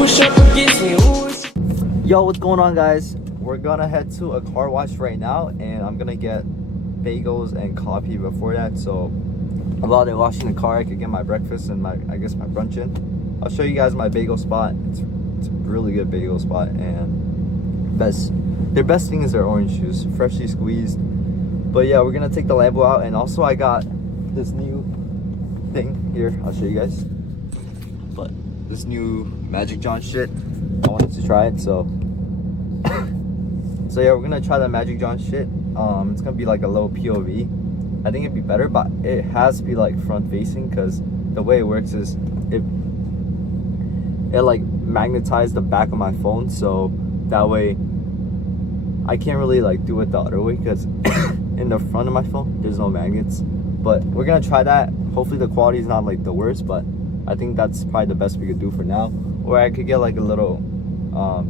push up against me. Yo, what's going on, guys? We're gonna head to a car wash right now, and I'm gonna get bagels and coffee before that. So while they're washing the car, I could get my breakfast and my brunch in. I'll show you guys my bagel spot. It's a really good bagel spot, and their best thing is their orange juice, freshly squeezed. But yeah, we're gonna take the Lambo out, and also I got this new thing here. I'll show you guys. But this new Magic John shit, I wanted to try it, so so yeah, we're gonna try the Magic John shit. It's gonna be like a low POV. I think it'd be better, but it has to be like front facing, because the way it works is it like magnetized the back of my phone, so that way I can't really like do it the other way, because in the front of my phone there's no magnets. But we're gonna try that. Hopefully the quality is not like the worst, but I think that's probably the best we could do for now. Or I could get like a little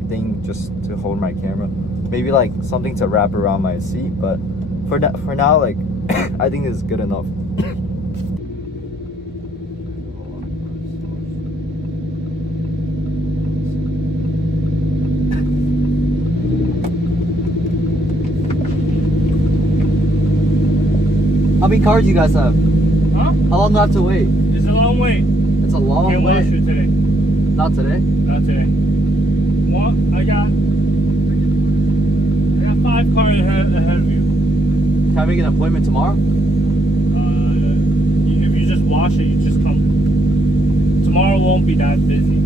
thing just to hold my camera, maybe like something to wrap around my seat. But for now, like I think this is good enough. How many cars you guys have? Huh? How long do I have to wait? It's a long wait. It's a long Can't wait. wash it today. Not today? Not today. I got 5 cars ahead of you. Can I make an appointment tomorrow? If you just wash it, you just come. Tomorrow won't be that busy.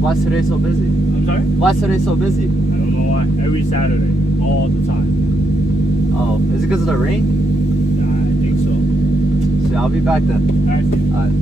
Why is today so busy? I'm sorry? Why is today so busy? I don't know why. Every Saturday. All the time. Oh, is it because of the rain? Yeah, I think so. So I'll be back then. Alright. Alright.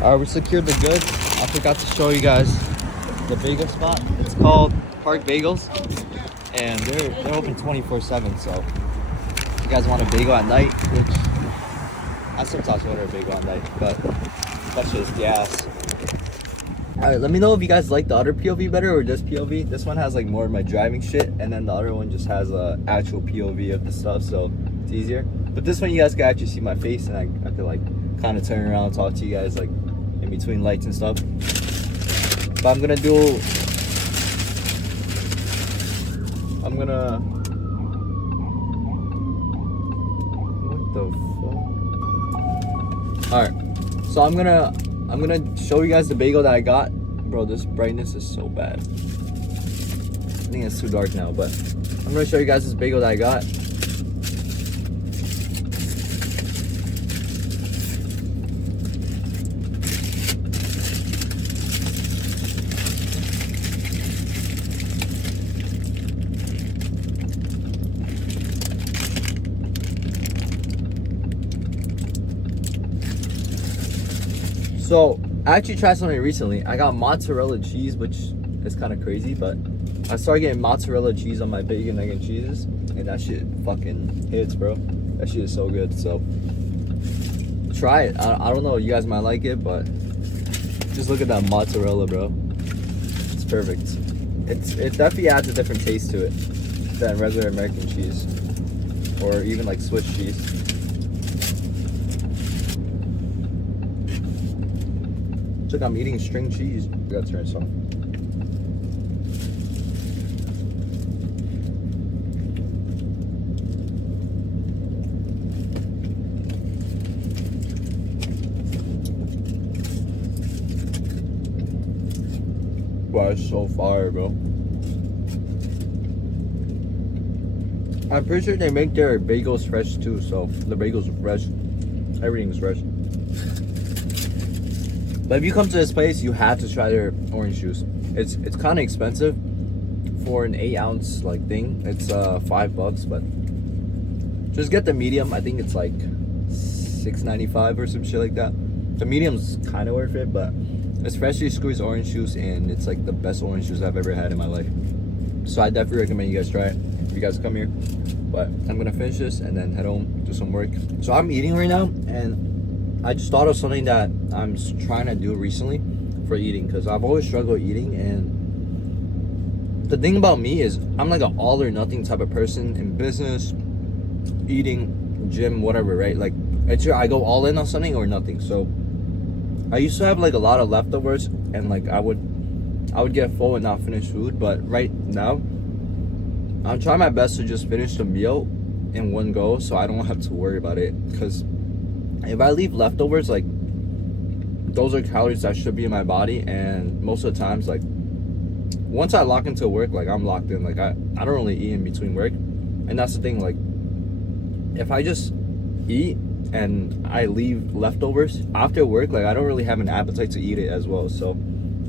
Alright, we secured the goods. I forgot to show you guys the bagel spot. It's called Park Bagels, and they're open 24/7. So if you guys want a bagel at night, which I sometimes order a bagel at night, but that's just gas. Alright, let me know if you guys like the other POV better or this POV. This one has like more of my driving shit, and then the other one just has a actual POV of the stuff, so it's easier. But this one you guys can actually see my face, and I could like kind of turn around and talk to you guys like in between lights and stuff. But I'm gonna what the fuck? Alright, so I'm gonna show you guys the bagel that I got. Bro, this brightness is so bad. I think it's too dark now, but I'm gonna show you guys this bagel that I got. So I actually tried something recently. I got mozzarella cheese, which is kind of crazy, but I started getting mozzarella cheese on my bacon, egg, and cheeses, and that shit fucking hits, bro. That shit is so good. So try it. I don't know, you guys might like it, but just look at that mozzarella, bro. It's perfect. It definitely adds a different taste to it than regular American cheese, or even like Swiss cheese. It's like I'm eating string cheese. I gotta turn this off. Wow, it's so fire, bro. I'm pretty sure they make their bagels fresh too, so the bagels are fresh. Everything's fresh. But if you come to this place, you have to try their orange juice. It's kind of expensive for an 8-ounce like thing. It's $5, but just get the medium. I think it's like $6.95 or some shit like that. The medium's kind of worth it, but it's freshly squeezed orange juice, and it's like the best orange juice I've ever had in my life. So I definitely recommend you guys try it if you guys come here. But I'm gonna finish this and then head home, do some work. So I'm eating right now, and I just thought of something that I'm trying to do recently for eating, because I've always struggled eating. And the thing about me is I'm like an all or nothing type of person in business, eating, gym, whatever, right? Like I go all in on something or nothing. So I used to have like a lot of leftovers, and like I would get full and not finish food. But right now I'm trying my best to just finish the meal in one go, so I don't have to worry about it. Because if I leave leftovers, like those are calories that should be in my body, and most of the times, like once I lock into work, like I'm locked in. Like I don't really eat in between work, and that's the thing. Like if I just eat and I leave leftovers after work, like I don't really have an appetite to eat it as well. So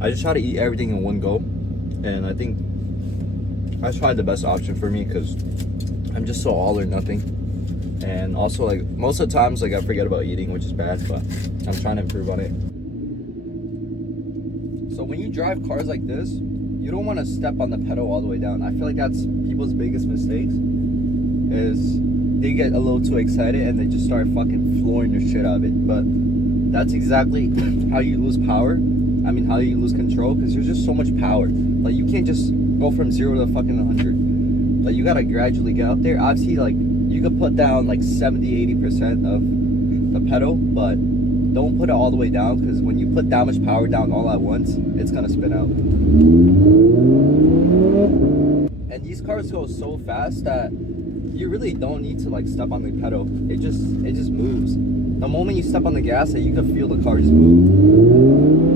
I just try to eat everything in one go, and I think that's probably the best option for me, because I'm just so all or nothing. And also, like most of the times, like I forget about eating, which is bad, but I'm trying to improve on it. So when you drive cars like this, you don't want to step on the pedal all the way down. I feel like that's people's biggest mistakes, is they get a little too excited and they just start fucking flooring the shit out of it. But that's exactly how you lose power. I mean, how you lose control, because there's just so much power. Like you can't just go from 0 to fucking 100. Like you gotta gradually get up there. Obviously, like you could put down like 70-80% of the pedal, but don't put it all the way down, because when you put that much power down all at once, it's gonna spin out. And these cars go so fast that you really don't need to like step on the pedal. It just moves. The moment you step on the gas, you can feel the car just move.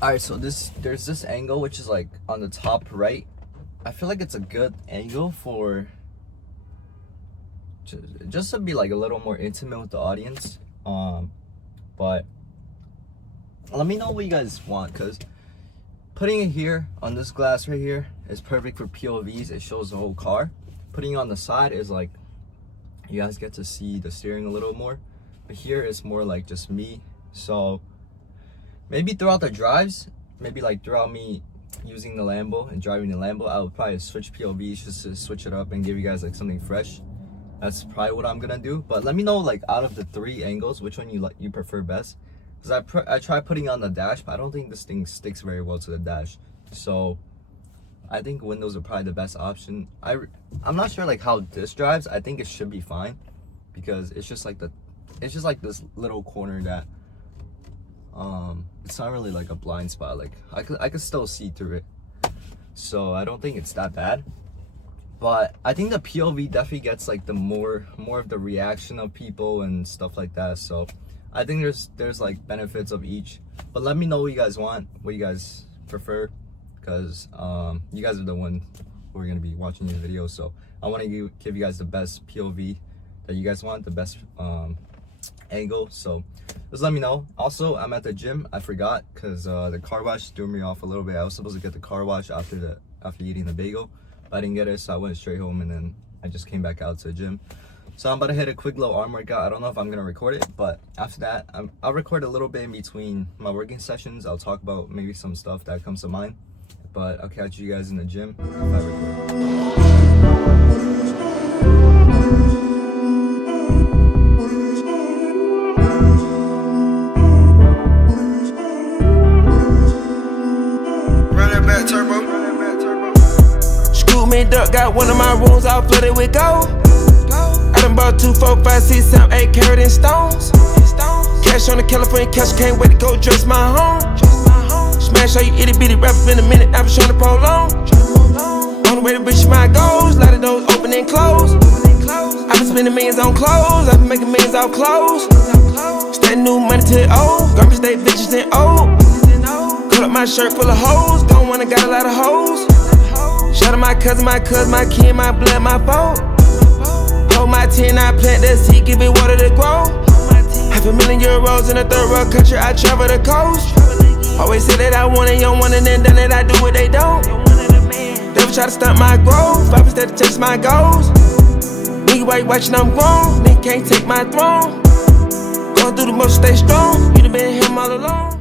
Alright, so there's this angle which is like on the top right. I feel like it's a good angle for just to be like a little more intimate with the audience. But let me know what you guys want, because putting it here on this glass right here is perfect for POVs. It shows the whole car. Putting it on the side is like you guys get to see the steering a little more, but here it's more like just me. So maybe throughout the drives, maybe like throughout me using the Lambo and driving the Lambo, I would probably switch POVs just to switch it up and give you guys like something fresh. That's probably what I'm gonna do. But let me know, like out of the 3 angles, which one you prefer best. Because I tried putting it on the dash, but I don't think this thing sticks very well to the dash. So I think windows are probably the best option. I'm not sure like how this drives. I think it should be fine, because it's just like this little corner that it's not really like a blind spot. Like I could still see through it, so I don't think it's that bad. But I think the POV definitely gets like the more of the reaction of people and stuff like that. So I think there's like benefits of each. But let me know what you guys want, what you guys prefer, because you guys are the one who are gonna be watching these videos. So I want to give you guys the best POV that you guys want, the best angle. So just let me know. Also, I'm at the gym. I forgot because the car wash threw me off a little bit. I was supposed to get the car wash after eating the bagel, but I didn't get it, so I went straight home and then I just came back out to the gym. So I'm about to hit a quick little arm workout. I don't know if I'm gonna record it, but after that I'll record a little bit in between my working sessions. I'll talk about maybe some stuff that comes to mind, but I'll catch you guys in the gym if I record. Duck got one of my rooms all flooded with gold. I done bought 2, 4, 5, 6, 7, 8 carat in stones. Cash on the California cash, can't wait to go dress my home. Smash all you itty bitty rappers in a minute, I was trying to prolong. On the way to reach my goals, lot of those open and close. I been spending millions on clothes, I been making millions off clothes. Staying new money to the old, garbage stay bitches and old. Cut up my shirt full of hoes, don't wanna got a lot of hoes. Shout out my cousin, my kin, my blood, my foe. Hold my 10, I plant the seed, give it water to grow. €500,000 in a third world country, I travel the coast. Always say that I want it, you don't want it, and done it, I do what they don't. Never try to stunt my growth, 5 instead to chase my goals. Nigga, why you watching, I'm grown, nigga can't take my throne. Going through the motion, stay strong, you done been him all alone.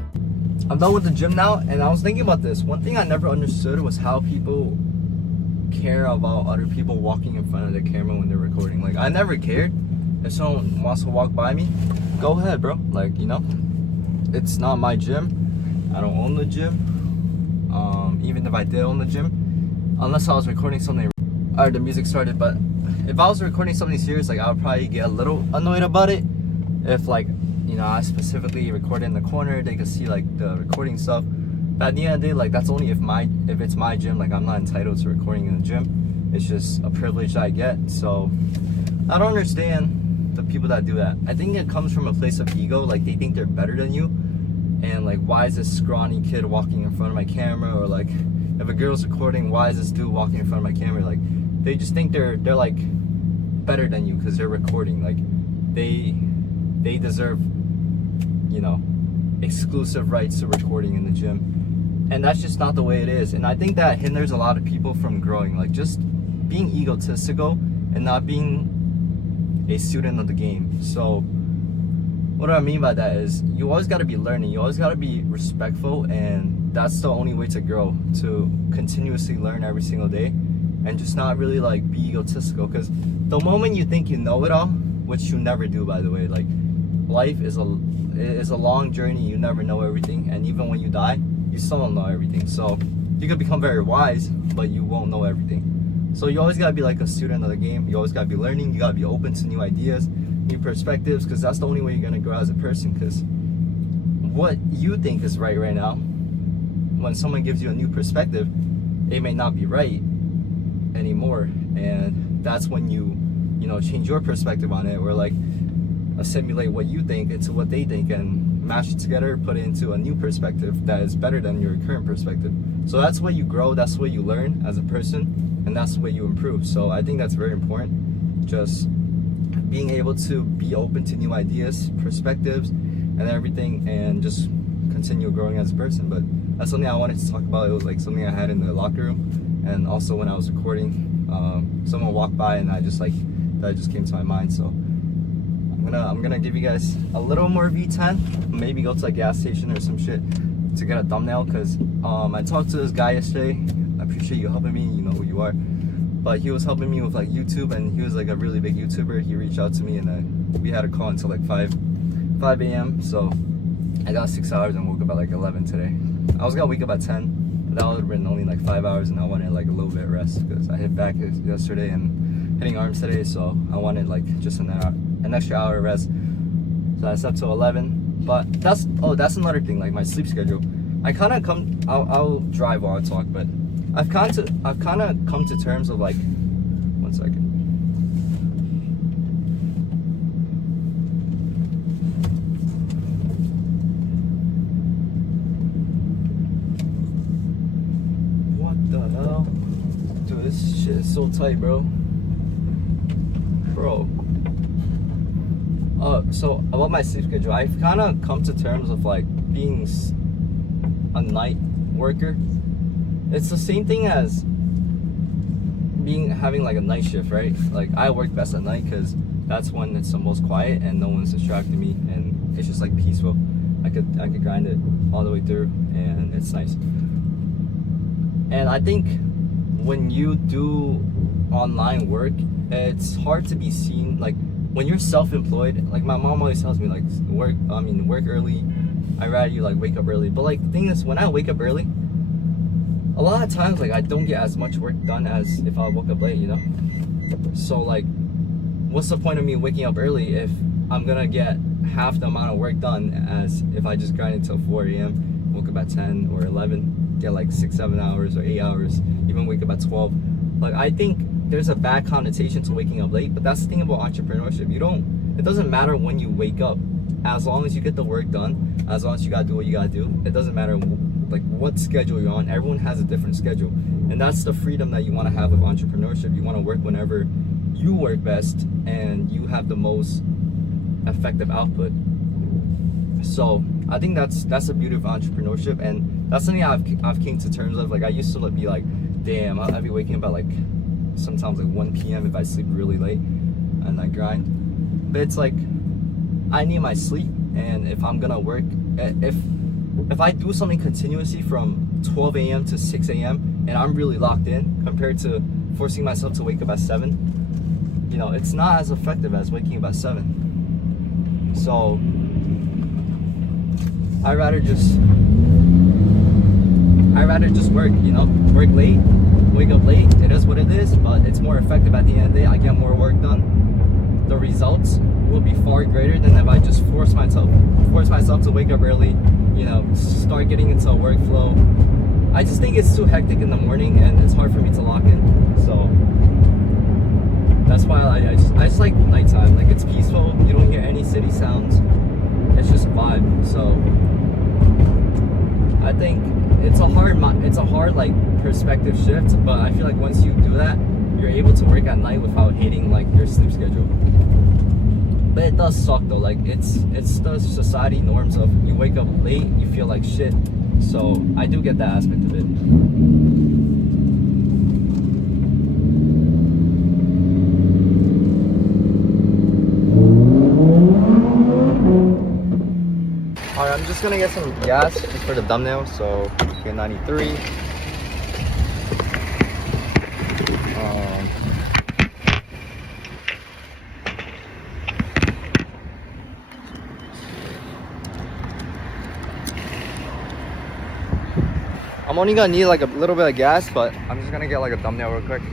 I'm done with the gym now, and I was thinking about this. One thing I never understood was how people care about other people walking in front of the camera when they're recording. Like, I never cared. If someone wants to walk by me, go ahead, bro. Like, you know, it's not my gym. I don't own the gym. Even if I did own the gym, unless I was recording something. Alright, the music started, but if I was recording something serious, like, I would probably get a little annoyed about it. If, like, you know, I specifically recorded in the corner, they could see like the recording stuff. But at the end of the day, like, that's only if it's my gym. Like, I'm not entitled to recording in the gym. It's just a privilege that I get. So I don't understand the people that do that. I think it comes from a place of ego. Like, they think they're better than you, and like, why is this scrawny kid walking in front of my camera? Or like, if a girl's recording, why is this dude walking in front of my camera? Like, they just think they're like better than you because they're recording. Like, they deserve, you know, exclusive rights to recording in the gym. And that's just not the way it is. And I think that hinders a lot of people from growing. Like, just being egotistical and not being a student of the game. So what do I mean by that is, you always got to be learning. You always got to be respectful, and that's the only way to grow, to continuously learn every single day and just not really like be egotistical. Because the moment you think you know it all, which you never do, by the way, like, life is a long journey. You never know everything, and even when you die, you still don't know everything. So you could become very wise, but you won't know everything. So you always gotta be like a student of the game. You always gotta be learning. You gotta be open to new ideas, new perspectives, because that's the only way you're gonna grow as a person. Because what you think is right now, when someone gives you a new perspective, it may not be right anymore, and that's when you know, change your perspective on it, or like assimilate what you think into what they think and mash it together, put it into a new perspective that is better than your current perspective. So that's where you grow, that's where you learn as a person, and that's where you improve. So I think that's very important, just being able to be open to new ideas, perspectives, and everything, and just continue growing as a person. But that's something I wanted to talk about. It was like something I had in the locker room, and also when I was recording, someone walked by and that just came to my mind. So I'm gonna give you guys a little more V10, maybe go to a gas station or some shit to get a thumbnail, because I talked to this guy yesterday. I appreciate you helping me, you know who you are, but he was helping me with like YouTube, and he was like a really big YouTuber. He reached out to me, and we had a call until like 5 a.m. so I got 6 hours and woke up at like 11 today. I was gonna wake up at 10, but that would have been only like 5 hours, and I wanted like a little bit of rest because I hit back yesterday and hitting arms today, so I wanted like just an extra hour of rest. So I slept till 11. But that's another thing, like my sleep schedule. I kind of I'll drive while I talk, but I've kind of come to terms of like, one second. What the hell? Dude, this shit is so tight, bro. So about my sleep schedule, I've kind of come to terms of like being a night worker. It's the same thing as having like a night shift, right? Like I work best at night because that's when it's the most quiet and no one's distracting me, and it's just like peaceful. I could grind it all the way through, and it's nice. And I think when you do online work, it's hard to be seen. Like when you're self-employed, like my mom always tells me, like work early. I'd rather you like wake up early. But like the thing is, when I wake up early, a lot of times like I don't get as much work done as if I woke up late, you know? So like, what's the point of me waking up early if I'm gonna get half the amount of work done as if I just grind until 4 a.m., woke up at 10 or 11, get like 6-7 hours or 8 hours, even wake up at 12. Like I think there's a bad connotation to waking up late, but that's the thing about entrepreneurship. It doesn't matter when you wake up, as long as you get the work done, as long as you gotta do what you gotta do. It doesn't matter like what schedule you're on. Everyone has a different schedule, and that's the freedom that you want to have with entrepreneurship. You want to work whenever you work best and you have the most effective output. So I think that's the beauty of entrepreneurship, and that's something I've came to terms of. Like I used to be like, damn, I'd be waking up at like sometimes like 1 p.m. if I sleep really late and I grind. But it's like I need my sleep, and if I'm gonna work, if I do something continuously from 12 a.m. to 6 a.m. and I'm really locked in compared to forcing myself to wake up at 7, you know, it's not as effective as waking up at 7. So I'd rather just work, you know, work late, wake up late. It is what it is, but it's more effective at the end of the day. I get more work done. The results will be far greater than if I just force myself to wake up early, you know, start getting into a workflow. I just think it's too hectic in the morning and it's hard for me to lock in. So that's why I just like nighttime. Like it's peaceful. You don't hear any city sounds. It's just a vibe. So I think it's a hard like perspective shift, but I feel like once you do that, you're able to work at night without hating like your sleep schedule. But it does suck though. Like it's the society norms of you wake up late, you feel like shit. So I do get that aspect of it. Alright, I'm just gonna get some gas just for the thumbnail. So get 93. I'm only gonna need like a little bit of gas, but I'm just gonna get like a thumbnail real quick.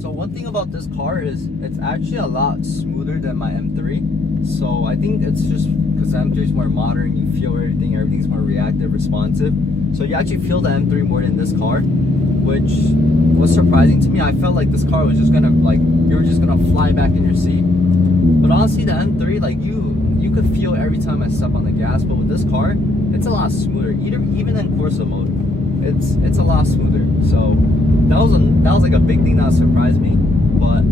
So one thing about this car is it's actually a lot smoother than my M3. So I think it's just because the M3 is more modern, you feel everything's more reactive, responsive. So you actually feel the M3 more than this car, which was surprising to me. I felt like this car was just gonna you were just gonna fly back in your seat. But honestly, the M3, like you could feel every time I step on the gas. But with this car, it's a lot smoother. Even in Corsa mode, it's a lot smoother. So that was like a big thing that surprised me. But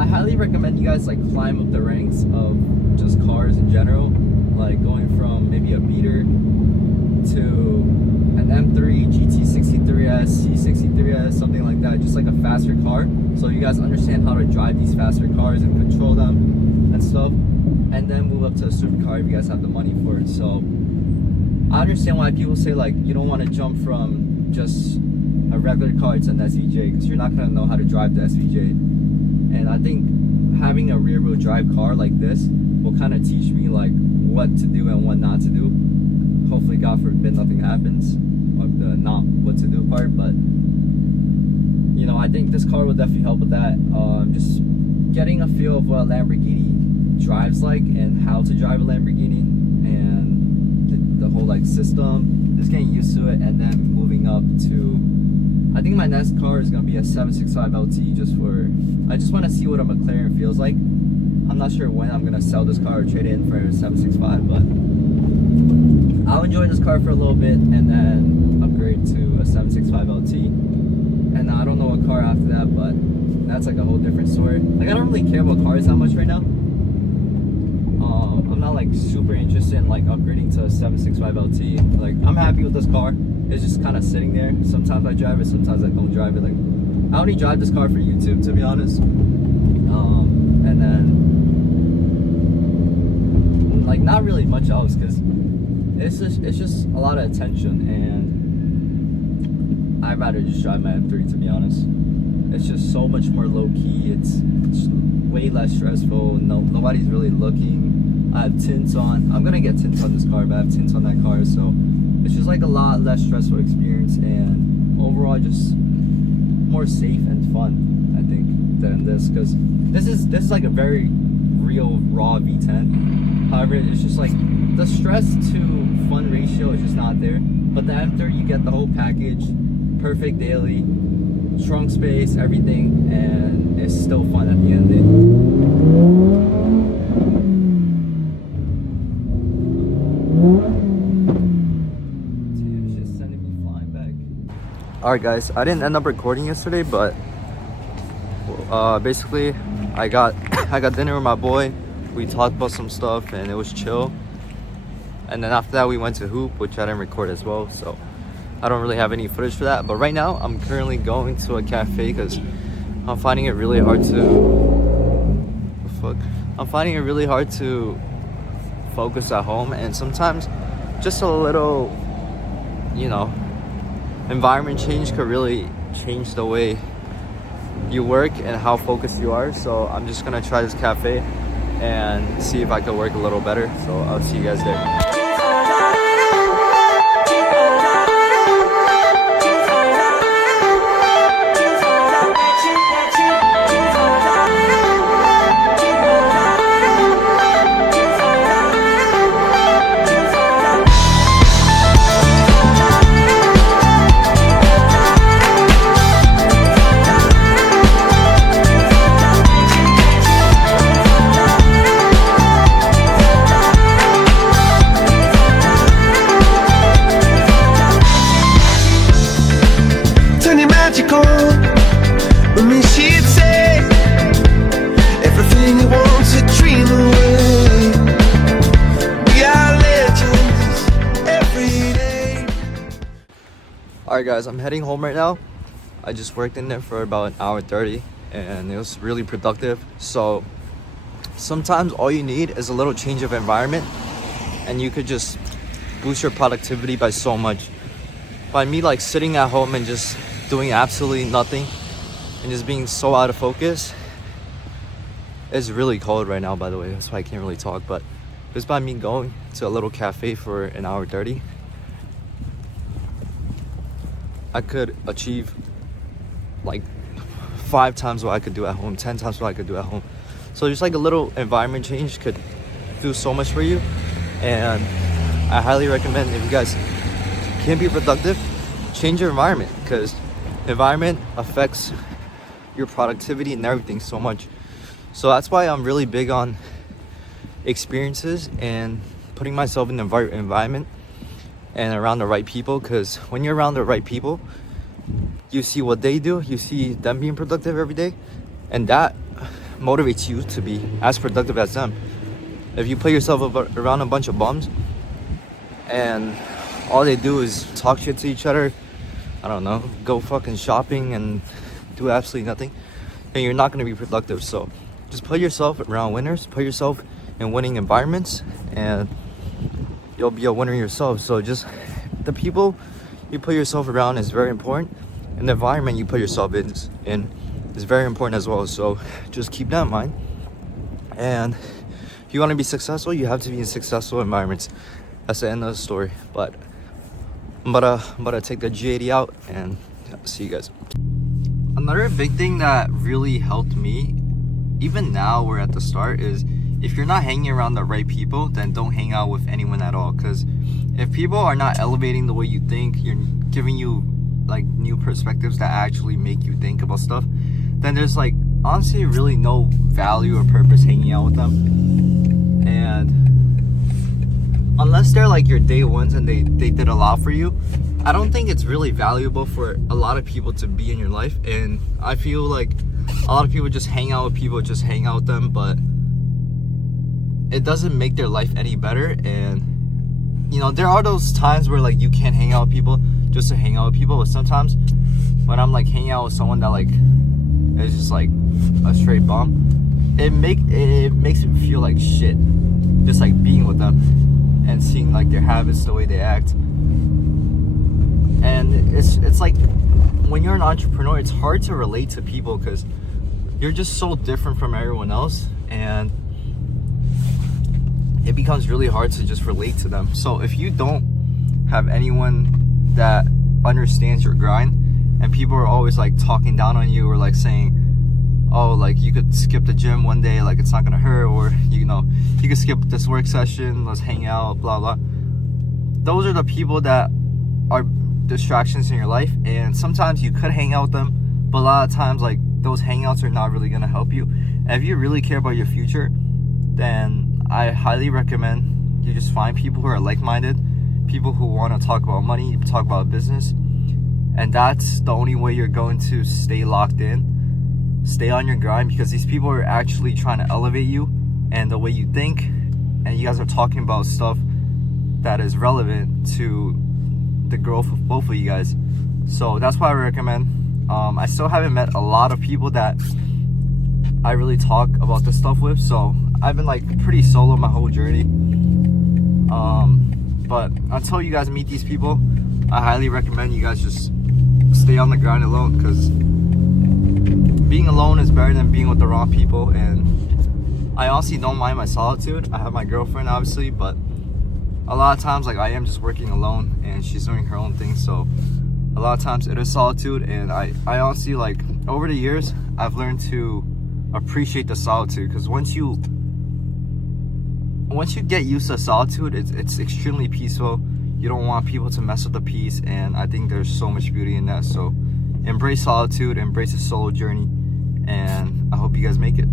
I highly recommend you guys like climb up the ranks of just cars in general, like going from maybe a beater to an M3, GT63S, C63S, something like that, just like a faster car, so you guys understand how to drive these faster cars and control them and stuff, and then move up to a supercar if you guys have the money for it. So I understand why people say like you don't want to jump from just a regular car to an SVJ, because you're not going to know how to drive the SVJ. And I think having a rear wheel drive car like this will kind of teach me like what to do and what not to do. Hopefully, God forbid, nothing happens with the not what to do part, but you know, I think this car will definitely help with that. Just getting a feel of what a Lamborghini drives like and how to drive a Lamborghini, and the whole like system, just getting used to it, and then moving up to, I think my next car is gonna be a 765 LT. I just want to see what a McLaren feels like. I'm not sure when I'm gonna sell this car or trade it in for a 765, but I'll enjoy this car for a little bit and then upgrade to a 765 LT. And I don't know what car after that, but that's like a whole different story. Like I don't really care about cars that much right now. I'm not like super interested in like upgrading to a 765 LT. Like I'm happy with this car. It's just kind of sitting there. Sometimes I drive it, sometimes I don't drive it. Like I only drive this car for YouTube, to be honest. And then like not really much else, because it's just a lot of attention, and I'd rather just drive my M3, to be honest. It's just so much more low key. It's way less stressful. Nobody's really looking. I have tints on. I'm gonna get tints on this car, but I have tints on that car, so it's just like a lot less stressful experience, and overall just more safe and fun, I think, than this, because this is like a very real raw V10. However, it's just like the stress to fun ratio is just not there. But the M30, you get the whole package, perfect daily, trunk space, everything, and it's still fun at the end of the day. It's just sending me flying back. Alright guys, I didn't end up recording yesterday, but basically I got dinner with my boy. We talked about some stuff and it was chill. And then after that we went to Hoop, which I didn't record as well, so I don't really have any footage for that. But right now I'm currently going to a cafe because I'm finding it really hard to focus at home, and sometimes just a little, you know, environment change could really change the way you work and how focused you are. So I'm just gonna try this cafe and see if I can work a little better. So I'll see you guys there. Alright guys, I'm heading home right now. I just worked in there for about an hour 30 and it was really productive. So sometimes all you need is a little change of environment and you could just boost your productivity by so much. By me like sitting at home and just doing absolutely nothing and just being so out of focus. It's really cold right now, by the way, that's why I can't really talk, but just by me going to a little cafe for an hour 30, I could achieve like 5 times what I could do at home, 10 times what I could do at home. So just like a little environment change could do so much for you. And I highly recommend, if you guys can be productive, change your environment, because environment affects your productivity and everything so much. So that's why I'm really big on experiences and putting myself in the environment and around the right people, because when you're around the right people, you see what they do, you see them being productive every day, and that motivates you to be as productive as them. If you put yourself around a bunch of bums and all they do is talk shit to each other, I don't know, go fucking shopping and do absolutely nothing, then you're not going to be productive. So just put yourself around winners, put yourself in winning environments, and you'll be a winner yourself. So just the people you put yourself around is very important, and the environment you put yourself in is very important as well. So just keep that in mind. And if you want to be successful, you have to be in successful environments. That's the end of the story. But I'm about to take the G80 out and see you guys. Another big thing that really helped me, even now we're at the start, is if you're not hanging around the right people, then don't hang out with anyone at all. Because if people are not elevating the way you think, you're giving you like new perspectives that actually make you think about stuff, then there's like honestly really no value or purpose hanging out with them. And unless they're like your day ones and they did a lot for you, I don't think it's really valuable for a lot of people to be in your life. And I feel like a lot of people just hang out with people, just hang out with them, but it doesn't make their life any better. And there are those times where like you can't hang out with people just to hang out with people, but sometimes when I'm like hanging out with someone that like is just like a straight bum, it makes me feel like shit just like being with them and seeing like their habits, the way they act. And it's like when you're an entrepreneur, it's hard to relate to people because you're just so different from everyone else, and it becomes really hard to just relate to them. So if you don't have anyone that understands your grind, and people are always like talking down on you or like saying, oh, like you could skip the gym one day, like it's not gonna hurt, or you could skip this work session, let's hang out, blah blah. Those are the people that are distractions in your life, and sometimes you could hang out with them, but a lot of times like those hangouts are not really gonna help you. And if you really care about your future, then I highly recommend you just find people who are like-minded, people who want to talk about money, talk about business, and that's the only way you're going to stay locked in, stay on your grind, because these people are actually trying to elevate you and the way you think, and you guys are talking about stuff that is relevant to the growth of both of you guys. So that's why I recommend. I still haven't met a lot of people that I really talk about this stuff with, so I've been like pretty solo my whole journey. But until you guys meet these people, I highly recommend you guys just stay on the grind alone, because being alone is better than being with the wrong people. And I honestly don't mind my solitude. I have my girlfriend obviously, but a lot of times like I am just working alone and she's doing her own thing, so a lot of times it is solitude. And I honestly, like, over the years I've learned to appreciate the solitude, because once you get used to solitude, it's extremely peaceful. You don't want people to mess with the peace, and I think there's so much beauty in that. So embrace solitude, embrace the solo journey, and I hope you guys make it.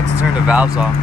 To turn the valves off.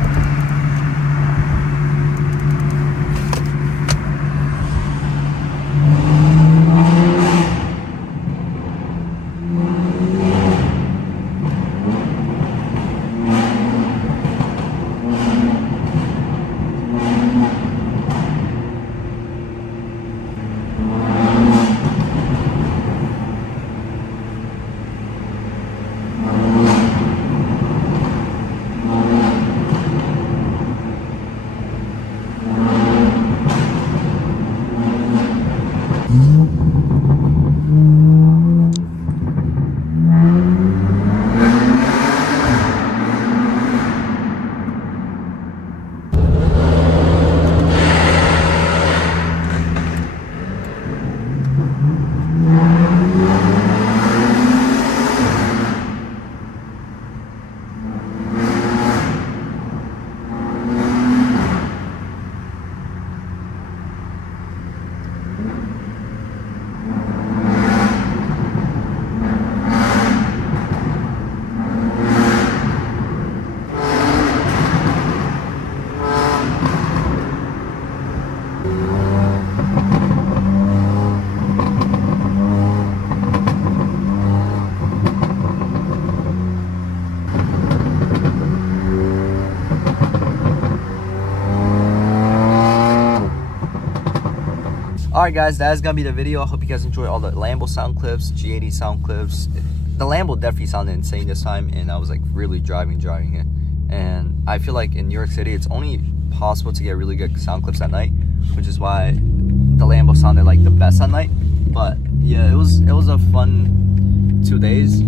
Alright guys, that is gonna be the video. I hope you guys enjoy all the Lambo sound clips, G80 sound clips. The Lambo definitely sounded insane this time, and I was like really driving it. And I feel like in New York City, it's only possible to get really good sound clips at night, which is why the Lambo sounded like the best at night. But yeah, it was a fun 2 days.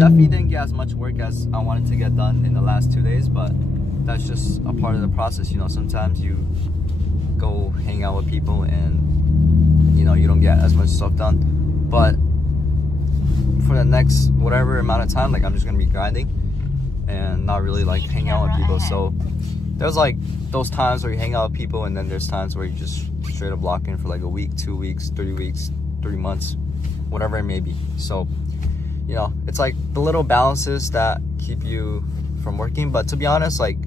Definitely didn't get as much work as I wanted to get done in the last 2 days, but that's just a part of the process. Sometimes you go hang out with people and you don't get as much stuff done. But for the next whatever amount of time, like, I'm just gonna be grinding and not really like hang out with people. So there's like those times where you hang out with people, and then there's times where you just straight up lock in for like a week, 2 weeks, 3 weeks, 3 months, whatever it may be. So, you know, it's like the little balances that keep you from working. But to be honest, like,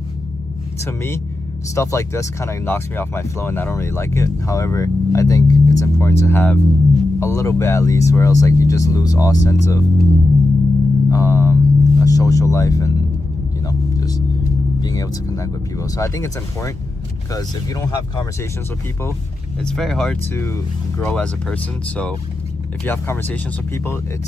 to me, stuff like this kind of knocks me off my flow, and I don't really like it. However, I think it's important to have a little bit at least, where else like you just lose all sense of a social life and, you know, just being able to connect with people. So I think it's important, because if you don't have conversations with people, it's very hard to grow as a person. So if you have conversations with people, it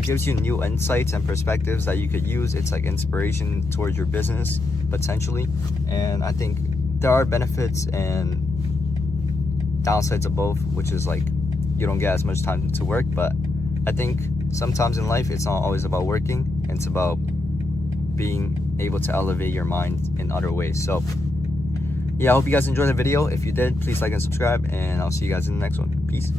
gives you new insights and perspectives that you could use. It's like inspiration towards your business potentially. And I think there are benefits and downsides of both, which is like you don't get as much time to work. But I think sometimes in life it's not always about working, it's about being able to elevate your mind in other ways. So yeah, I hope you guys enjoyed the video. If you did, please like and subscribe, and I'll see you guys in the next one. Peace.